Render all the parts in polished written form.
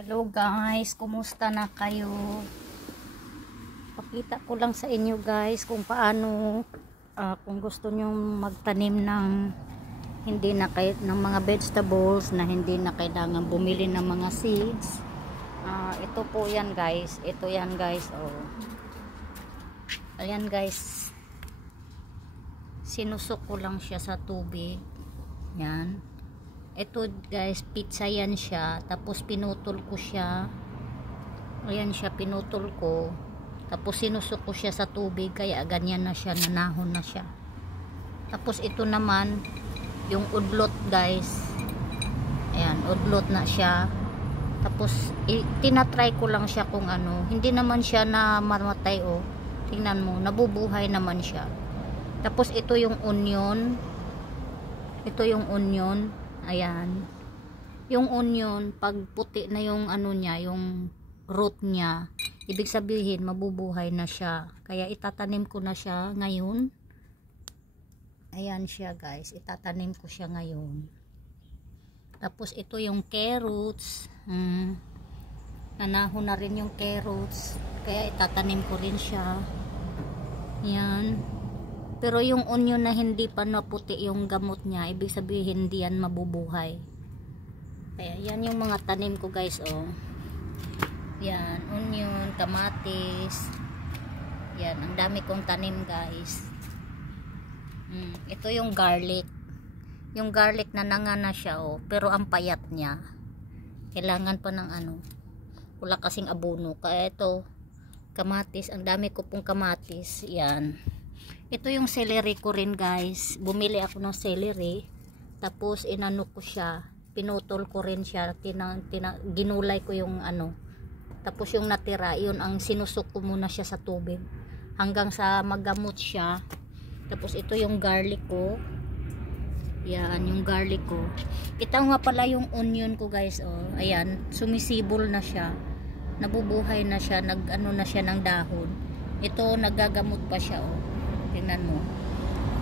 Hello guys, kumusta na kayo? Pakita ko lang sa inyo guys kung paano kung gusto nyo magtanim ng hindi na ng mga vegetables na hindi na kailangan bumili ng mga seeds. Ito po yan guys, ito yan guys. Oh. Ayan guys, sinusok ko lang siya sa tubig. Yan. Ito guys, pizza yan siya. Tapos pinutol ko siya. Ayan siya, pinutol ko. Tapos sinusok ko siya sa tubig. Kaya ganyan na siya, nanahon na siya. Tapos ito naman, yung udlot guys. Ayan, udlot na siya. Tapos tinatry ko lang siya kung ano. Hindi naman siya na mamatay oh. Tingnan mo, nabubuhay naman siya. Tapos ito yung onion. Ito yung onion. Ayan. Yung onion, pag puti na yung ano niya, yung root niya, ibig sabihin mabubuhay na siya. Kaya itatanim ko na siya ngayon. Ayan siya guys, itatanim ko siya ngayon. Tapos ito yung carrots. Nanahon na rin yung carrots. Kaya itatanim ko rin siya. Ayan. Pero yung onion na hindi pa naputi yung gamot niya, ibig sabihin hindi yan mabubuhay. Kaya yan yung mga tanim ko guys oh. Yan, onion, kamatis. Yan, ang dami kong tanim guys. Ito yung garlic. Yung garlic na nangana siya oh, pero ang payat niya. Kailangan pa ng ano. Wala kasing abono. Kaya ito, kamatis, ang dami ko pong kamatis. Yan. Ito yung celery ko rin guys. Bumili ako ng celery. Tapos inano ko siya. Pinutol ko rin siya. Ginulay ko yung ano. Tapos yung natira, yun ang sinusok ko muna siya sa tubig. Hanggang sa magamot siya. Tapos ito yung garlic ko. Yan, yung garlic ko. Ito nga pala yung onion ko guys. Oh. Ayan, sumisibol na siya. Nabubuhay na siya. Nag-ano na siya ng dahon. Ito, nagagamot pa siya oh. Tingnan mo.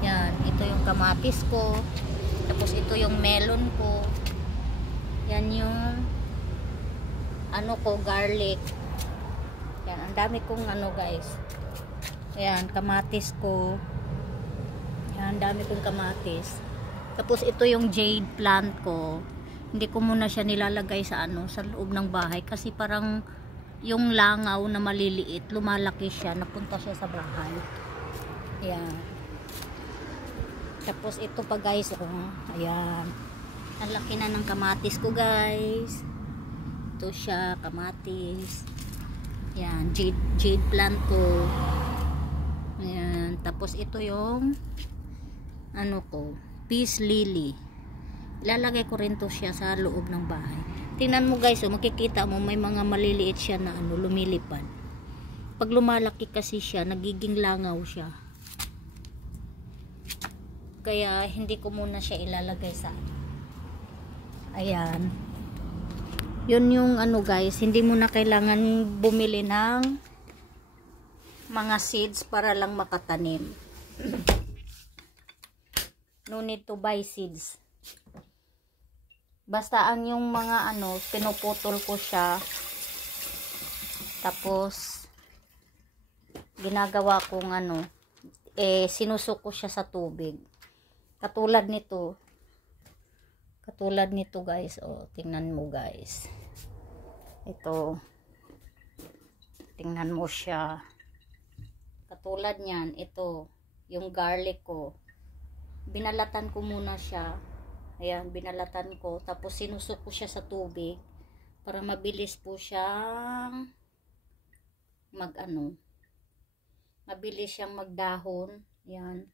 Yan, ito yung kamatis ko. Tapos ito yung melon ko. Yan yung ano ko, garlic. Yan, ang dami kong ano guys. Yan, kamatis ko. Yan, ang dami kong kamatis. Tapos ito yung jade plant ko. Hindi ko muna siya nilalagay sa ano, sa loob ng bahay kasi parang yung langaw na maliliit, lumalaki siya, napunta siya sa bahay. Ayan. Tapos ito pa guys oh. Ayan. Ang laki na ng kamatis ko guys. Ito siya, kamatis. Ayan, jade plant ko. Ayan. Tapos ito yung ano ko, peace lily. Ilalagay ko rin to siya sa loob ng bahay. Tingnan mo guys oh, makikita mo may mga maliliit siya na ano, lumilipad. Pag lumalaki kasi siya, nagiging langaw siya. Kaya hindi ko muna siya ilalagay sa ayan. Yun yung ano guys, hindi mo na kailangan bumili ng mga seeds para lang makatanim. No need to buy seeds. Basta ang yung mga ano, pinuputol ko siya. Tapos ginagawa kong ano, sinusok ko siya sa tubig. Katulad nito guys oh, tingnan mo guys, ito tingnan mo siya, katulad niyan. Ito yung garlic ko, binalatan ko muna siya. Ayan, binalatan ko, tapos sinusok ko siya sa tubig para mabilis po siyang mabilis siyang magdahon. Yan.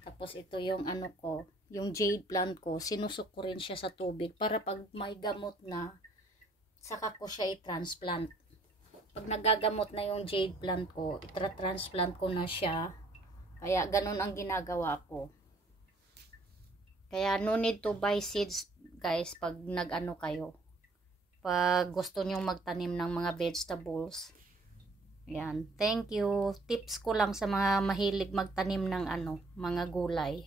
Tapos ito yung ano ko, yung jade plant ko, sinusok ko rin siya sa tubig para pag may gamot na, saka ko siya i-transplant. Pag nagagamot na yung jade plant ko, i-transplant ko na siya. Kaya ganun ang ginagawa ko. Kaya no need to buy seeds guys pag nag-ano kayo. Pag gusto nyo magtanim ng mga vegetables. Yan, thank you. Tips ko lang sa mga mahilig magtanim ng ano, mga gulay.